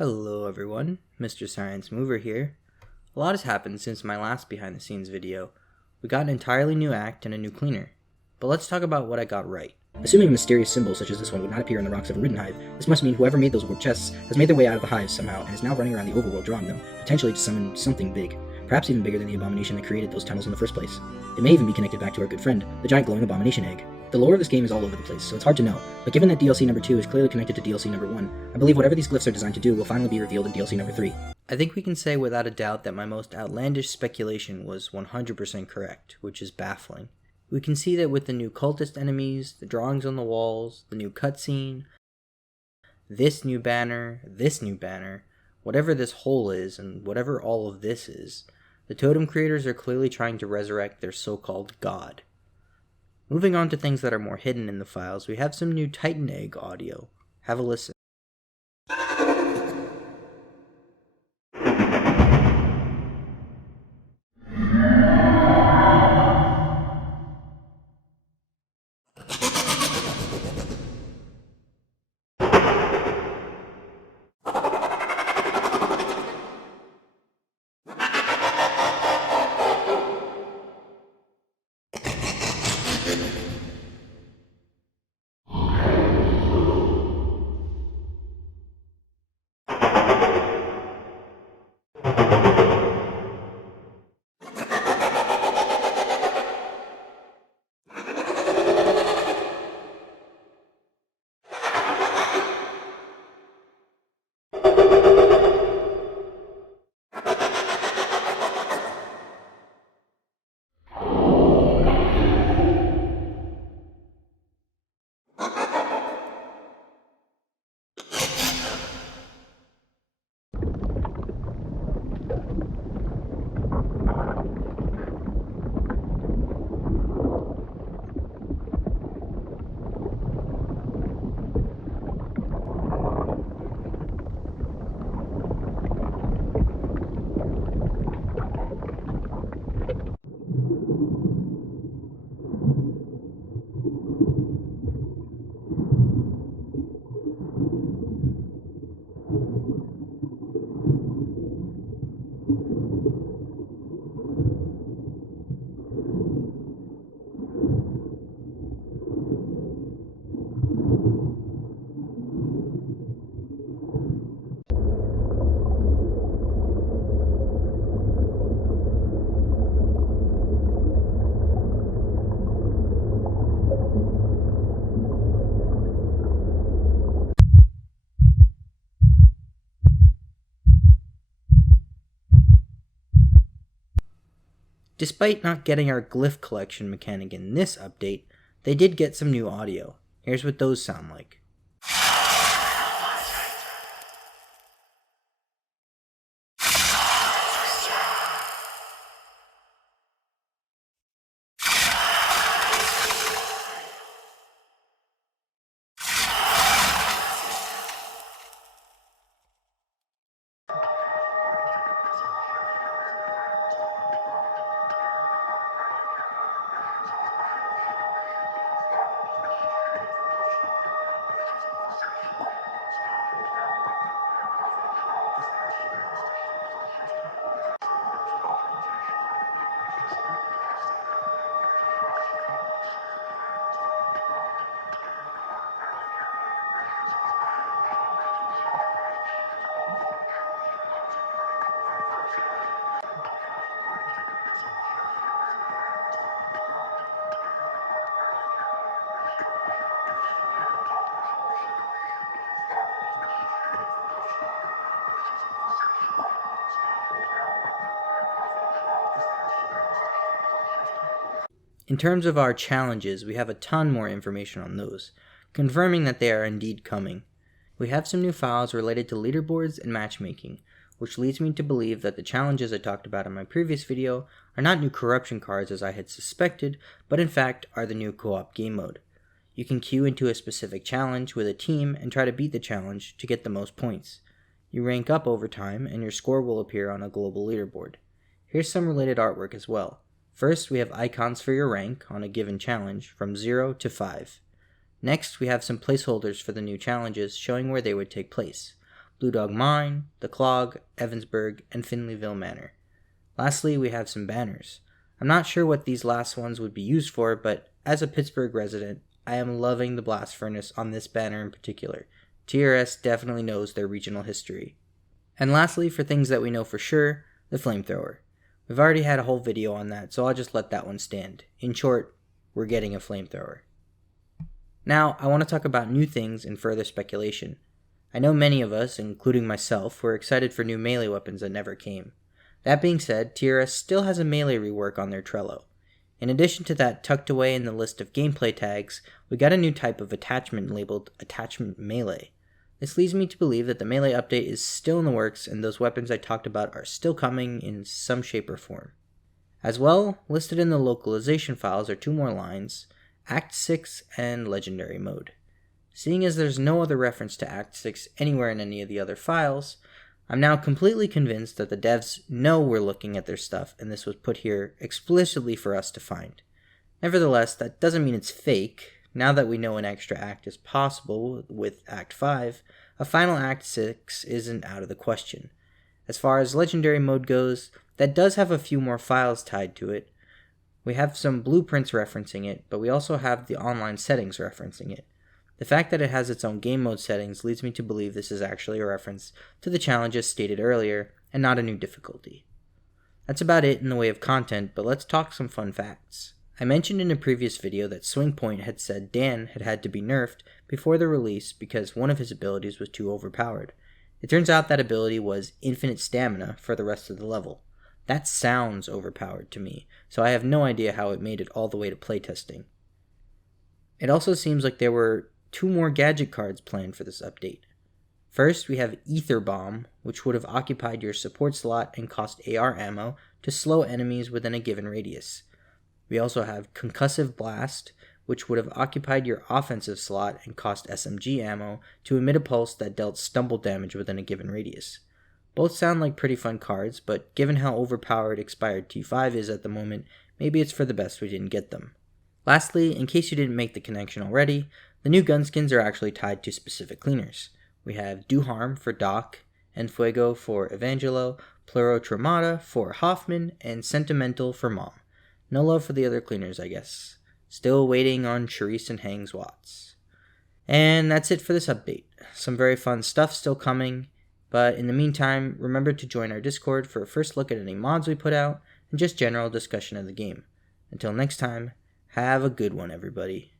Hello everyone, Mr. Science Mover here. A lot has happened since my last behind the scenes video. We got an entirely new act and a new cleaner. But let's talk about what I got right. Assuming a mysterious symbol such as this one would not appear in the rocks of a ridden hive, this must mean whoever made those warp chests has made their way out of the hives somehow and is now running around the overworld drawing them, potentially to summon something big, perhaps even bigger than the abomination that created those tunnels in the first place. It may even be connected back to our good friend, the giant glowing abomination egg. The lore of this game is all over the place, so it's hard to know, but given that DLC number 2 is clearly connected to DLC number 1, I believe whatever these glyphs are designed to do will finally be revealed in DLC number 3. I think we can say without a doubt that my most outlandish speculation was 100% correct, which is baffling. We can see that with the new cultist enemies, the drawings on the walls, the new cutscene, this new banner, whatever this hole is, and whatever all of this is, the Totem creators are clearly trying to resurrect their so-called god. Moving on to things that are more hidden in the files, we have some new Titan Egg audio. Have a listen. Despite not getting our glyph collection mechanic in this update, they did get some new audio. Here's what those sound like. In terms of our challenges, we have a ton more information on those, confirming that they are indeed coming. We have some new files related to leaderboards and matchmaking, which leads me to believe that the challenges I talked about in my previous video are not new corruption cards as I had suspected, but in fact are the new co-op game mode. You can queue into a specific challenge with a team and try to beat the challenge to get the most points. You rank up over time and your score will appear on a global leaderboard. Here's some related artwork as well. First, we have icons for your rank on a given challenge from 0 to 5. Next, we have some placeholders for the new challenges showing where they would take place. Blue Dog Mine, The Clog, Evansburg, and Finleyville Manor. Lastly, we have some banners. I'm not sure what these last ones would be used for, but as a Pittsburgh resident, I am loving the blast furnace on this banner in particular. TRS definitely knows their regional history. And lastly, for things that we know for sure, the Flamethrower. We've already had a whole video on that, so I'll just let that one stand. In short, we're getting a Flamethrower. Now, I want to talk about new things and further speculation. I know many of us, including myself, were excited for new melee weapons that never came. That being said, TRS still has a melee rework on their Trello. In addition to that tucked away in the list of gameplay tags, we got a new type of attachment labeled Attachment Melee. This leads me to believe that the melee update is still in the works and those weapons I talked about are still coming in some shape or form. As well, listed in the localization files are 2 more lines, Act 6 and Legendary Mode. Seeing as there's no other reference to Act 6 anywhere in any of the other files, I'm now completely convinced that the devs know we're looking at their stuff and this was put here explicitly for us to find. Nevertheless, that doesn't mean it's fake. Now that we know an extra act is possible with Act 5, a final Act 6 isn't out of the question. As far as Legendary Mode goes, that does have a few more files tied to it. We have some blueprints referencing it, but we also have the online settings referencing it. The fact that it has its own game mode settings leads me to believe this is actually a reference to the challenges stated earlier and not a new difficulty. That's about it in the way of content, but let's talk some fun facts. I mentioned in a previous video that Swing Point had said Dan had to be nerfed before the release because one of his abilities was too overpowered. It turns out that ability was infinite stamina for the rest of the level. That sounds overpowered to me, so I have no idea how it made it all the way to playtesting. It also seems like there were 2 more gadget cards planned for this update. First, we have Ether Bomb, which would have occupied your support slot and cost AR ammo to slow enemies within a given radius. We also have Concussive Blast, which would have occupied your offensive slot and cost SMG ammo to emit a pulse that dealt stumble damage within a given radius. Both sound like pretty fun cards, but given how overpowered expired T5 is at the moment, maybe it's for the best we didn't get them. Lastly, in case you didn't make the connection already, the new gun skins are actually tied to specific cleaners. We have Do Harm for Doc, Enfuego for Evangelo, Pluro Tremata for Hoffman, and Sentimental for Mom. No love for the other cleaners, I guess. Still waiting on Charisse and Hangs Watts. And that's it for this update. Some very fun stuff still coming, but in the meantime, remember to join our Discord for a first look at any mods we put out, and just general discussion of the game. Until next time, have a good one, everybody.